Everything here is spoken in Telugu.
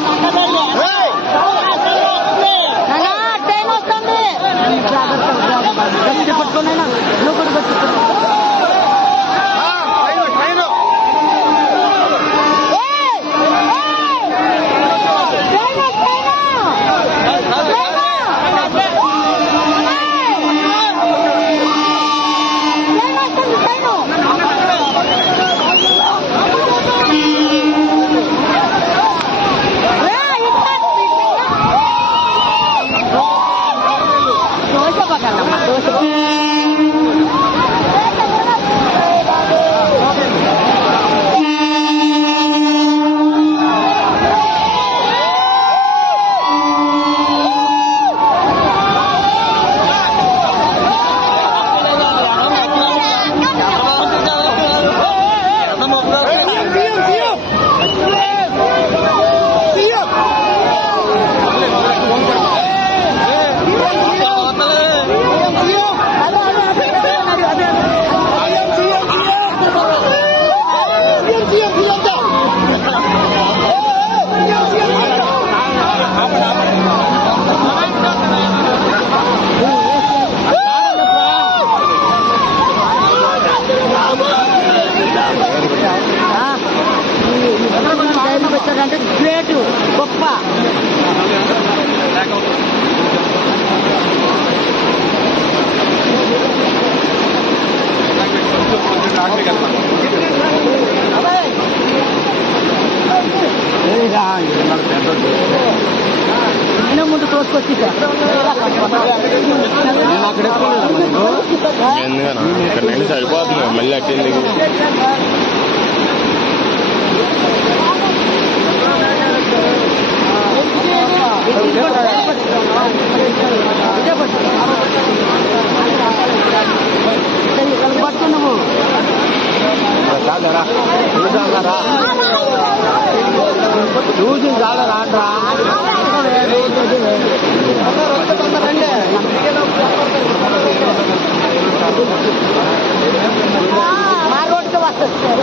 慢慢走 తప్ప ముందు తోసుకొచ్చి సరిపోతుంది మళ్ళీ అట్టింది మా రోడ్డుకి వస్తుంది